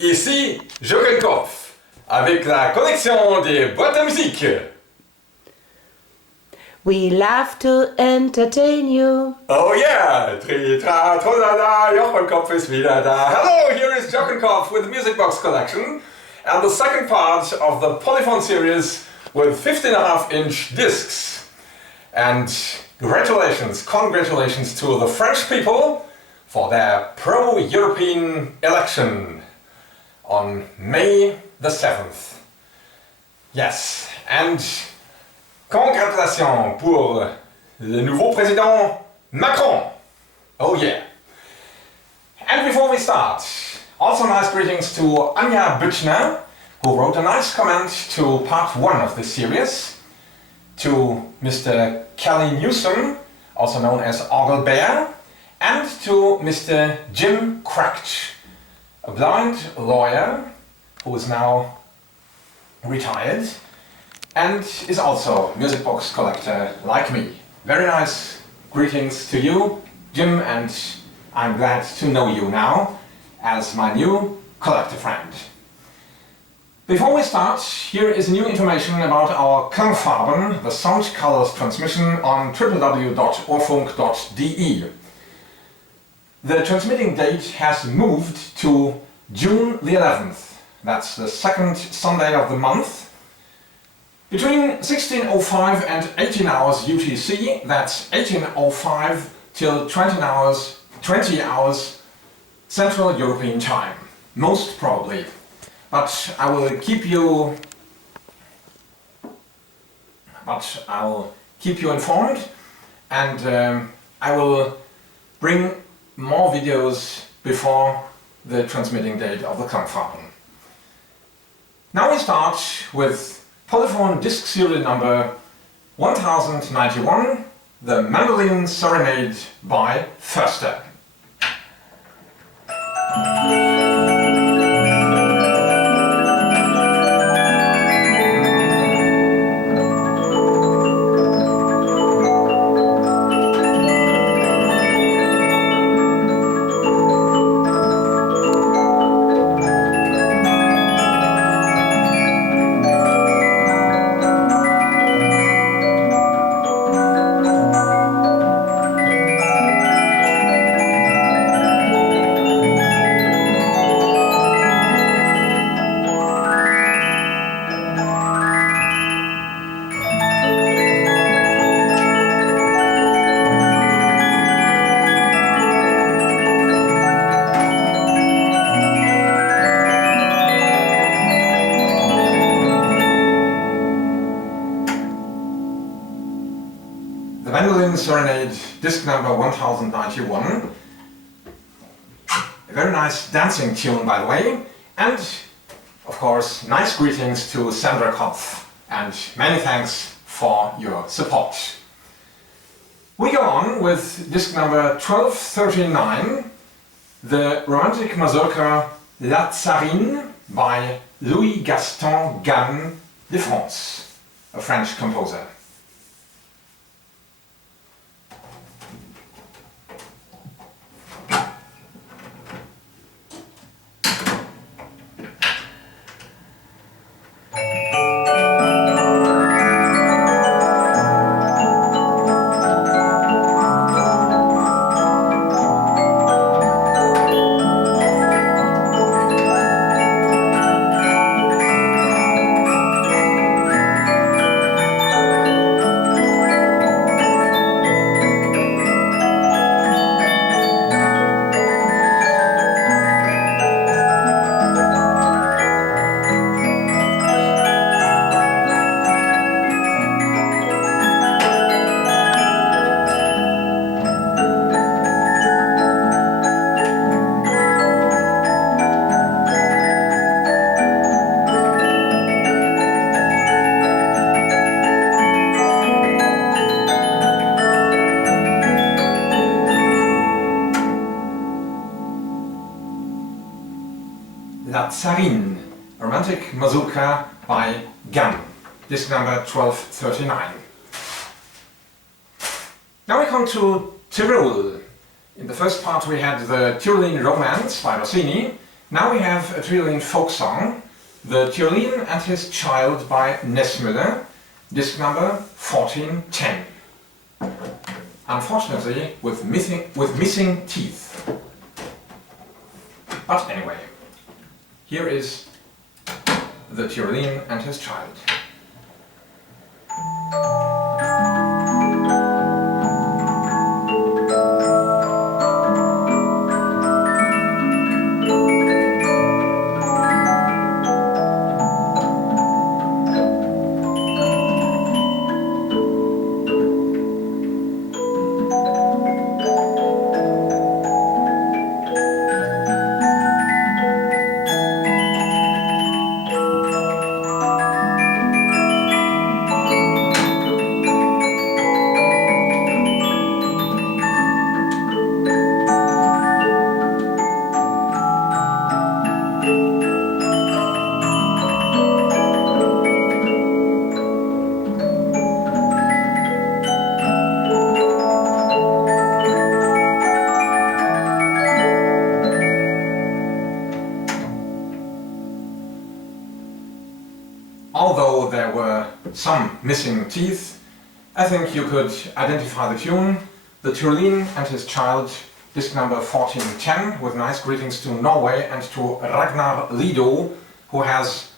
Ici Jochen Kopf, avec la connexion des boîtes à musique. We love to entertain you. Oh yeah! Tri-tra, tra-la-la, Jochen Kopf is wieder da. Hello, here is Jochen Kopf with the Music Box Collection and the second part of the Polyphon series with 15.5-inch discs. And congratulations to the French people for their pro-European election on May the 7th. Yes, and congratulations pour le nouveau président Macron. Oh yeah. And before we start, also nice greetings to Anja Büchner, who wrote a nice comment to part 1 of this series, to Mr. Kelly Newsom, also known as Orgel Bear, and to Mr. Jim Cracht, a blind lawyer who is now retired and is also a music box collector like me. Very nice greetings to you, Jim, and I'm glad to know you now as my new collector friend. Before we start, here is new information about our Klangfarben, the sound colors transmission on www.orfunk.de. The transmitting date has moved to June the 11th. That's the second Sunday of the month. Between 16:05 and 18 hours UTC, that's 18:05 till 20 hours Central European Time, most probably. But I will keep you informed, and I will bring more videos before the transmitting date of the Klangfarben. Now we start with Polyphon disc serial number 1091, the Mandolin Serenade by Förster. The Mandolin Serenade, disc number 1091. A very nice dancing tune, by the way. And, of course, nice greetings to Jochen Kopf. And many thanks for your support. We go on with disc number 1239, the romantic mazurka La Tsarine by Louis-Gaston Ganne de France, a French composer. La Tsarine, a romantic mazurka by Ganne, disc number 1239. Now we come to Tyrol. In the first part we had the Tyrolean Romance by Rossini, Now we have a Tyrolean folk song, The Tyrolean and His Child by Nesmüller, disc number 1410. Unfortunately, with missing teeth. But anyway, here is The Tyrolean and His Child. Although there were some missing teeth, I think you could identify the tune, The Tyrolean and His Child, disc number 1410, with nice greetings to Norway and to Ragnar Lido, who has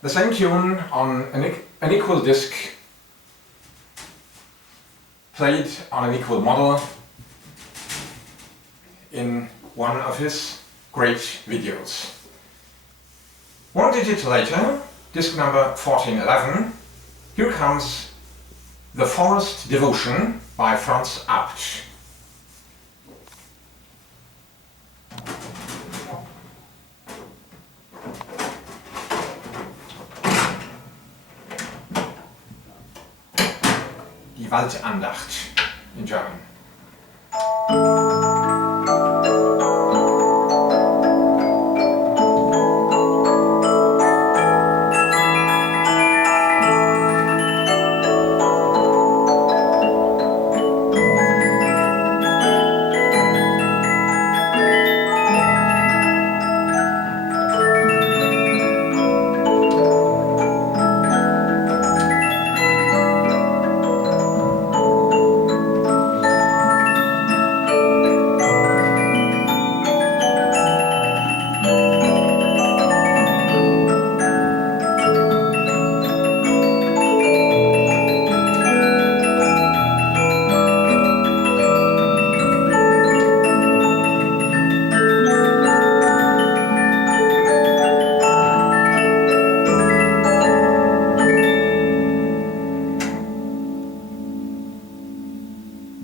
the same tune on an equal disc, played on an equal model in one of his great videos. One digit later, disc number 1411, here comes The Forest Devotion by Franz Abt. Die Waldandacht in German.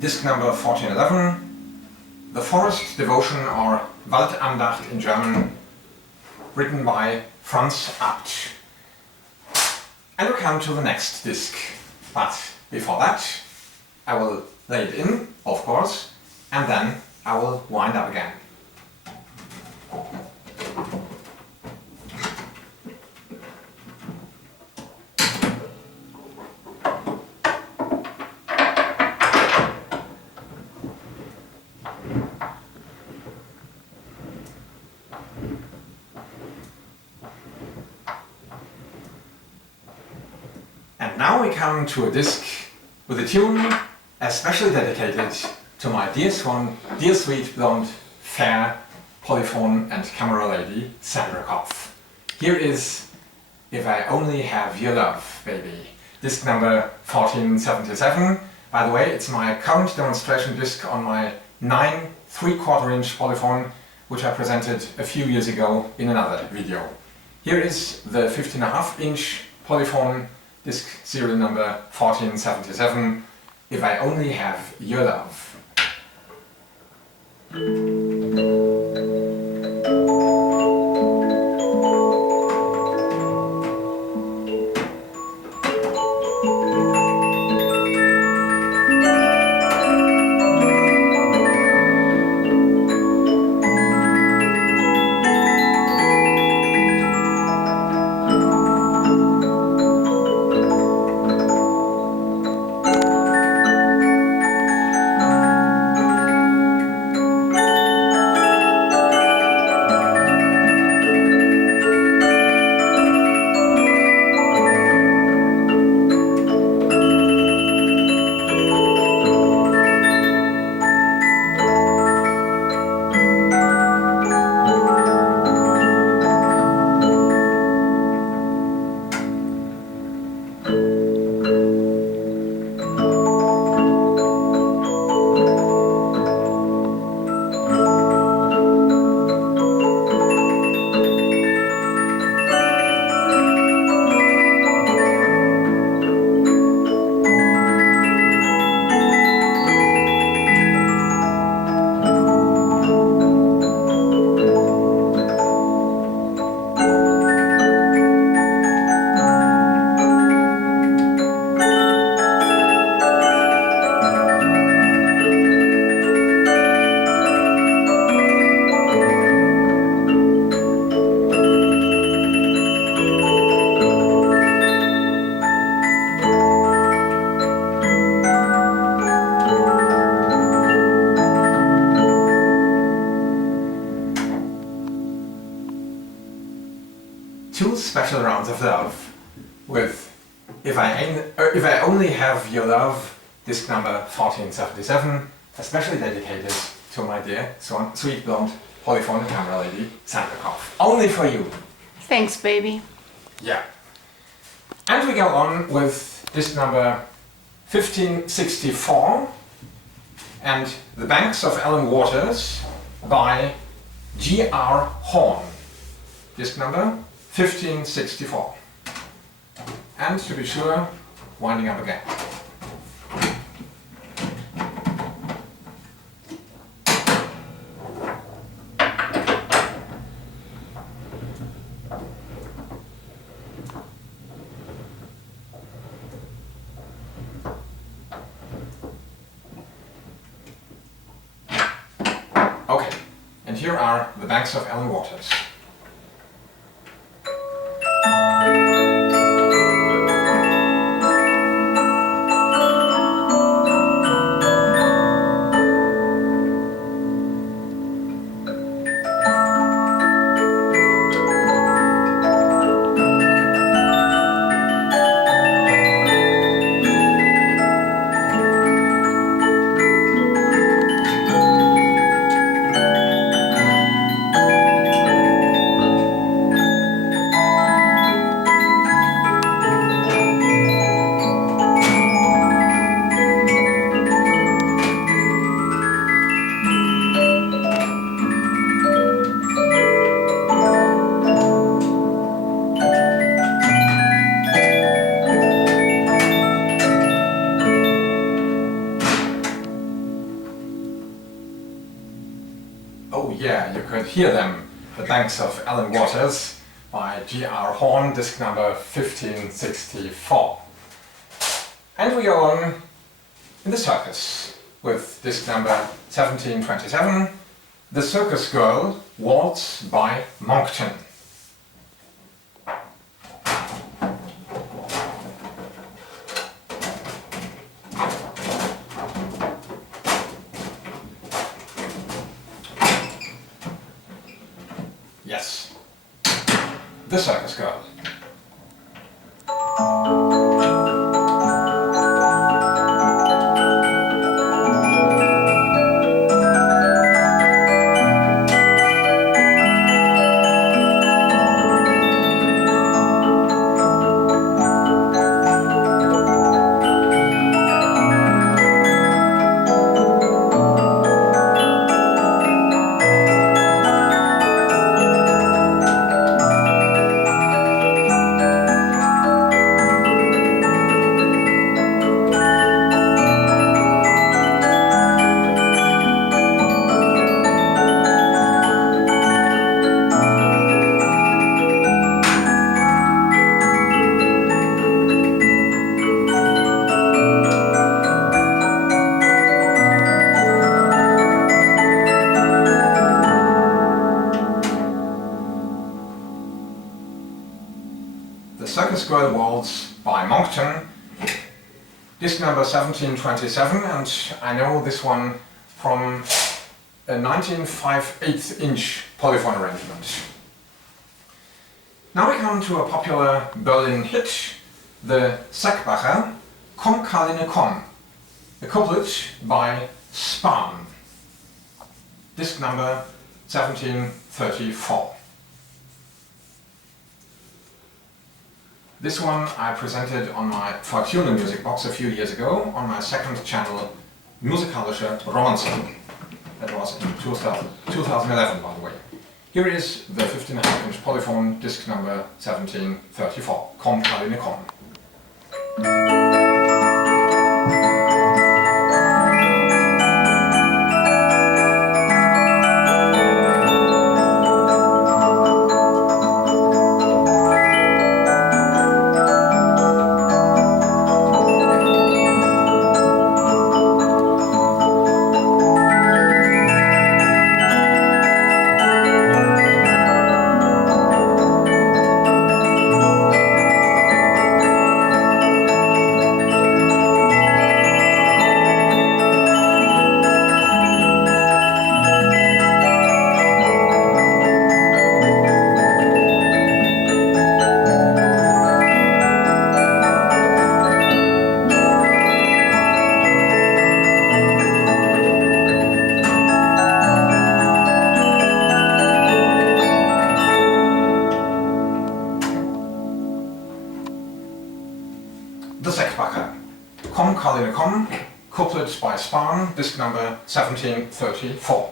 Disc number 1411, The Forest Devotion or Waldandacht in German, written by Franz Abt. And we come to the next disc, but before that I will lay it in, of course, and then I will wind up again. And now we come to a disc with a tune especially dedicated to my dear swan, dear sweet blonde, fair polyphone and camera lady Jochen Kopf. Here is If I Only Have Your Love, Baby, disc number 1477. By the way, it's my current demonstration disc on my 9 3/4 inch polyphone, which I presented a few years ago in another video. Here is the 15.5 inch polyphone, disc serial number 1477, If I Only Have Your Love. 2 special rounds of love with If I Only Have Your Love, disc number 1477, especially dedicated to my dear, sweet blonde Polyphon camera lady, Jochen Kopf. Only for you. Thanks, baby. Yeah. And we go on with disc number 1564 and The Banks of Allan Waters by G.R. Horn. Disc number 1564. And to be sure, winding up again. Okay, and here are The Banks of Allan Waters. Oh yeah, you could hear them, The Banks of Allan Waters by G.R. Horn, disc number 1564. And we go on in the circus with disc number 1727, The Circus Girl Waltz by Monckton. Yes, The Circus Girl. The Circus Girl Waltz by Monckton, disc number 1727, and I know this one from a 19.5/8" Polyphon arrangement. Now we come to a popular Berlin hit, the Sackbacher, Komm Karline Komm, a couplet by Spahn, disc number 1734. This one I presented on my Fortune music box a few years ago on my second channel, Musikalische Romanzen. That was in 2011, by the way. Here is the 15.5" Polyphon, disc number 1734, Komm Karline Komm. Karline Komm, couplet by Spahn, disc number 1734.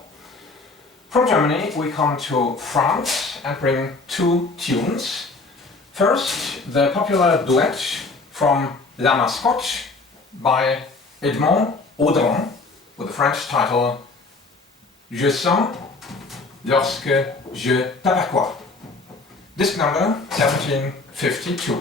From Germany we come to France and bring two tunes. First, the popular duet from La Mascotte by Edmond Audran with the French title Je sens lorsque je t'aperçois. Disc number 1752.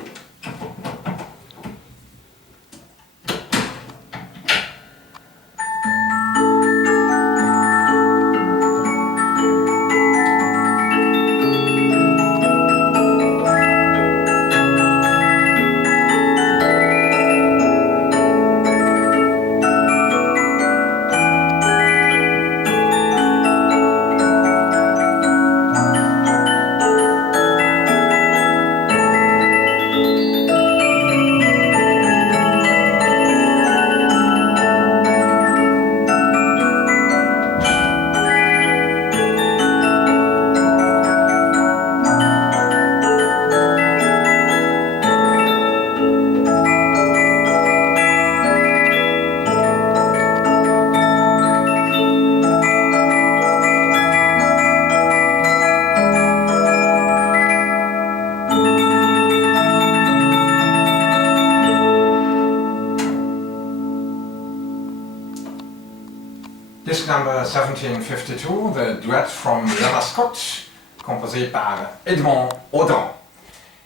Disc number 1752, the duet from La Mascotte, composé par Edmond Audran.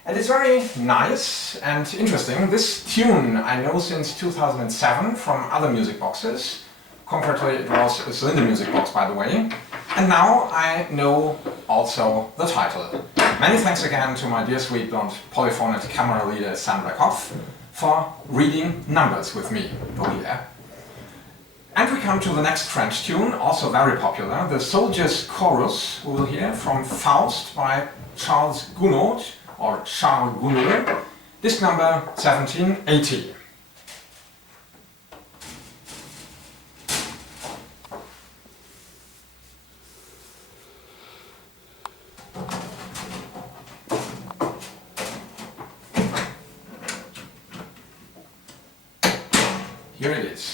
And it's very nice and interesting. This tune I know since 2007 from other music boxes. Concretely it was a cylinder music box, by the way. And now I know also the title. Many thanks again to my dear sweet blonde Polyphon and camera leader Jochen Kopf for reading numbers with me. Oh yeah. And we come to the next French tune, also very popular, the Soldier's Chorus, we will hear from Faust by Charles Gounod, or Charles Gounod, disc number 1780. Here it is.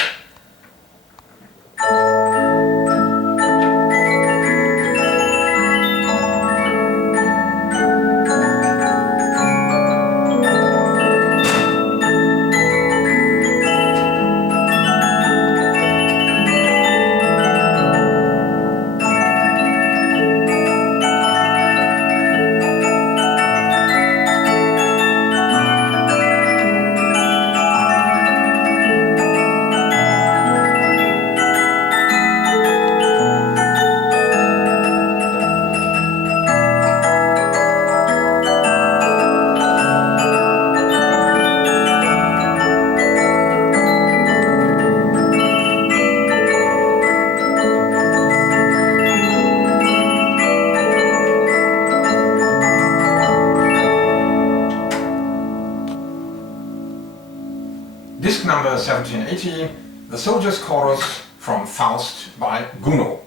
Disc number 1780, the Soldier's Chorus from Faust by Gounod.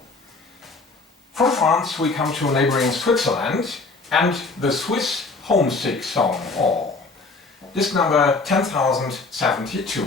From France we come to neighboring Switzerland and the Swiss Homesick Song, or disc number 10,072.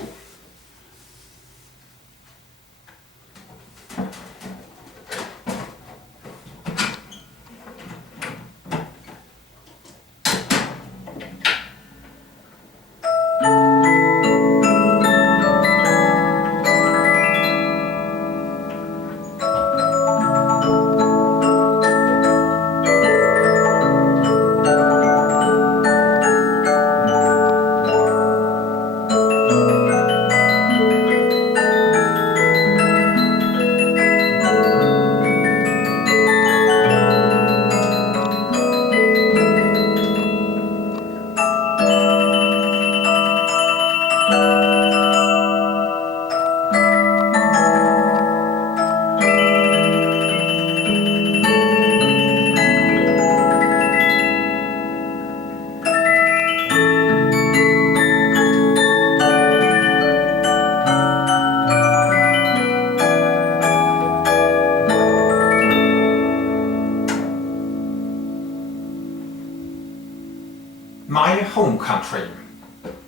My Home Country,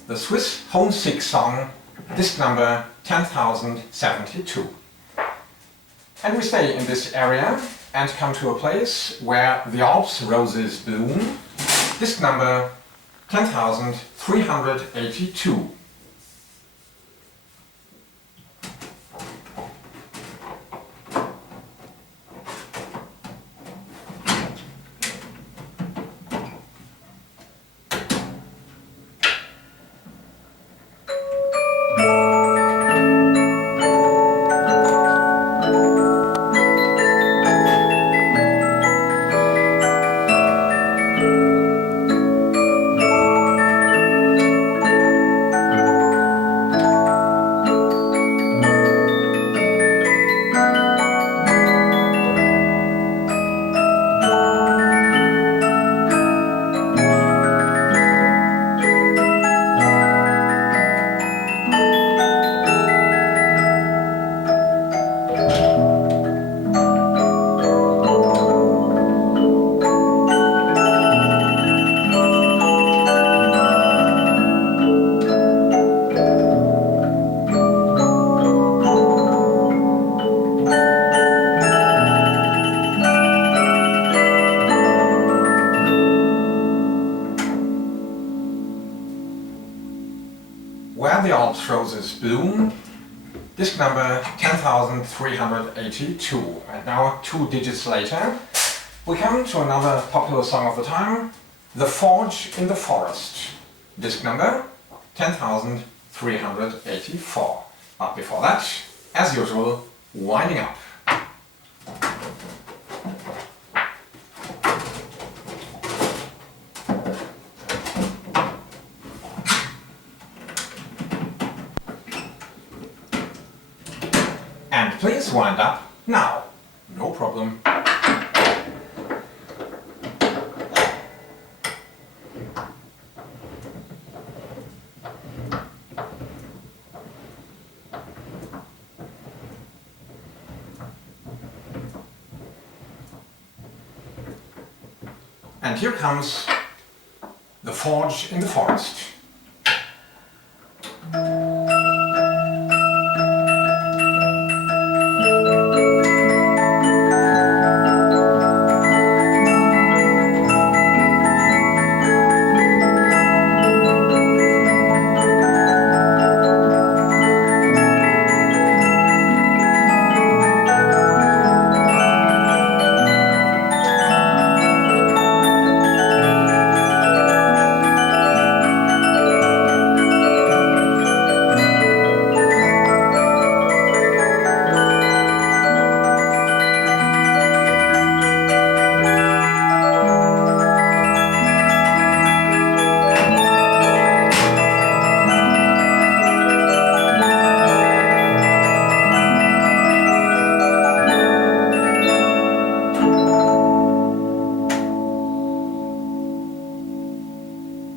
the Swiss Homesick Song disc number 10,072. And we stay in this area and come to a place where the Alps roses bloom, disc number 10,382. Where the Alps roses bloom, disc number 10,382. And now, 2 digits later, we come to another popular song of the time, The Forge in the Forest, disc number 10,384. But before that, as usual, winding up. And please wind up now. No problem. And here comes The Forge in the Forest.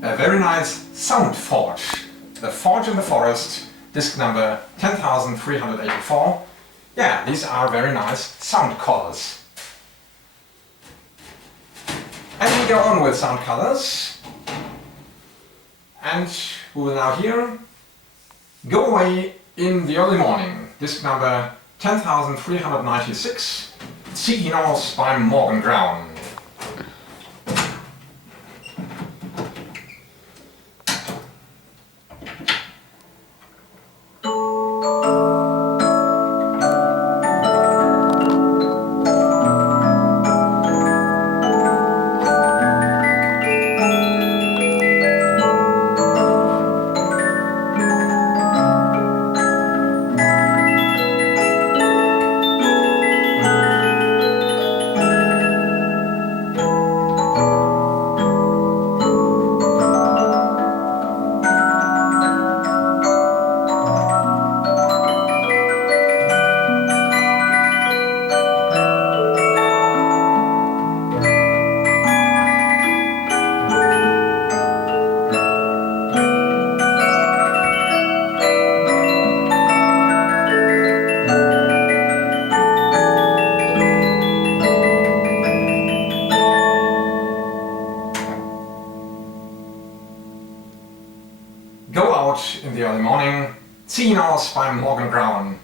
A very nice sound forge. The Forge in the Forest, disc number 10,384. Yeah, these are very nice sound colors. And we go on with sound colors. And we will now hear Go Away in the Early Morning, disc number 10,396, Zieh hinaus beim Morgengrauen. Go out in the early morning, 10 Hours by Morgan Brown,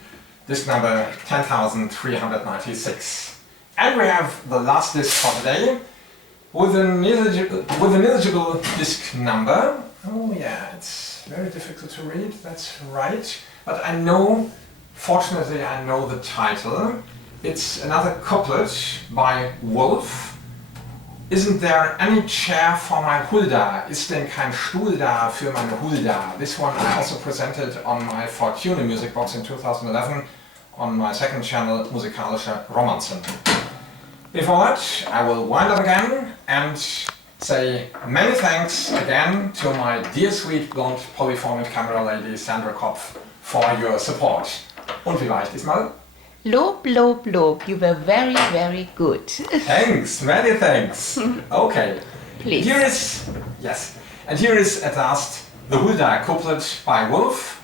disc number 10,396. And we have the last disc for today with an eligible disc number. Oh yeah, it's very difficult to read, that's right. But I know, fortunately I know the title. It's another couplet by Wolf. Isn't there any chair for my Hulda? Ist denn kein Stuhl da für meine Hulda? This one I also presented on my Fortune music box in 2011 on my second channel, Musikalische Romanzen. Before that, I will wind up again and say many thanks again to my dear sweet blonde polyphonic camera lady Jochen Kopf for your support. Und wie war ich diesmal? Lob, Lob, Lob. You were very, very good. Thanks, many thanks. Okay. Please. Here is, yes, and here is at last the Hulda couplet by Wolf.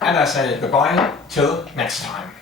And I say goodbye till next time.